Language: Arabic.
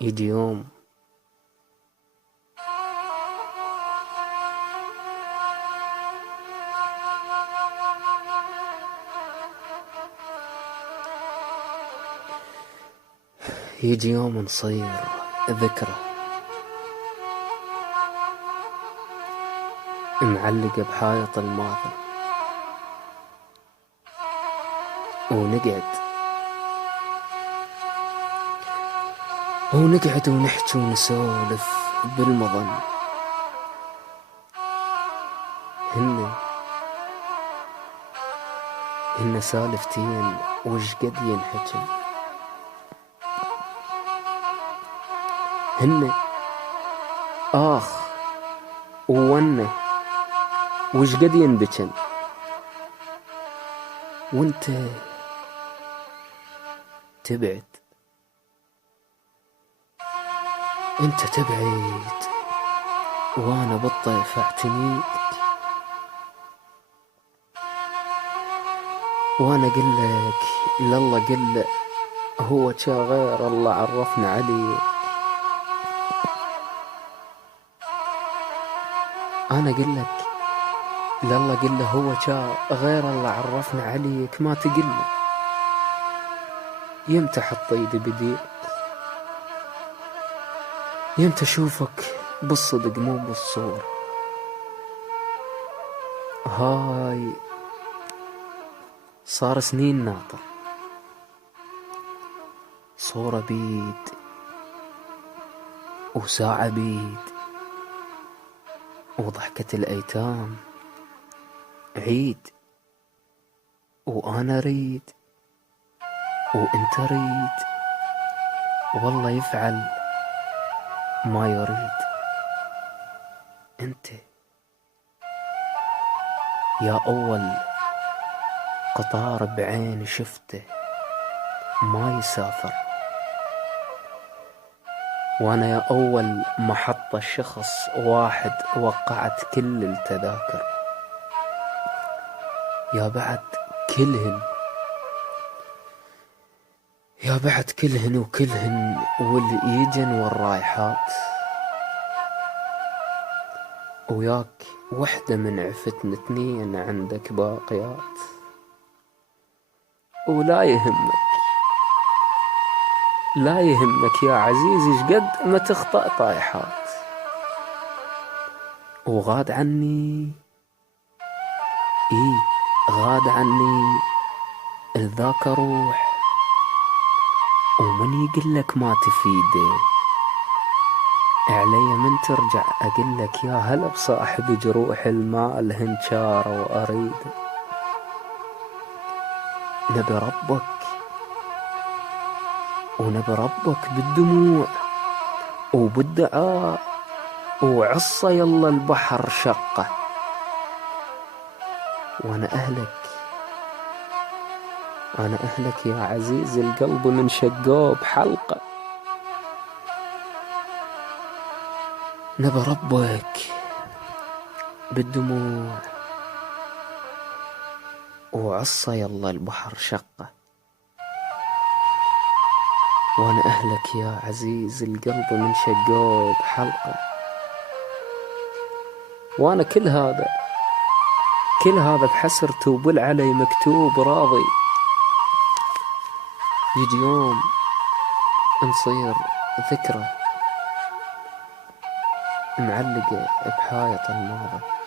يجي يوم يجي يوم نصير ذكرى معلقة بحائط الماضي، ونقعد ونحكي ونسولف بالمظن. هن سالفتين وش قد ينحكي، هن آخ وونه وش قد يندكن، وانت تبعد، انت تبعد وانا بالطيف اعتنيك، وانا قلك لله قل هو جا غير الله عرفنا عليه، انا قلك لله قل هو جا غير الله عرفنا عليك، ما تقلي يمتى حط ايدي بديك، يمتى اشوفك بالصدق مو بالصور. هاي صار سنين ناطر صورة بيد وساعة بيد وضحكة الأيتام عيد، وأنا ريد وأنت ريد، والله يفعل ما يريد. أنت يا أول قطار بعين شفته ما يسافر، وانا يا اول محطة شخص واحد وقعت كل التذاكر، يا بعد كلهن وكلهن واليجن والرايحات، وياك وحدة من عفتنا اثنين عندك باقيات، ولا يهمك يا عزيزي شقد ما تخطأ طايحات، وغاد عني غاد عني الذاك روح، ومن يقلك ما تفيده علي من ترجع اقلك يا هلا بصاحب جروح المال هنشاره واريده. نبي ربك بالدموع وبالدعاء، وعصى يلا البحر شقه، وانا اهلك يا عزيز القلب من شقوه بحلقه. نبي ربك بالدموع وعصى يلا البحر شقه، وانا اهلك يا عزيز القلب من شقوه بحلقه. وانا كل هذا بحسرته وبالعلي مكتوب راضي، يجي يوم نصير ذكرى معلقة بحائط الماضي.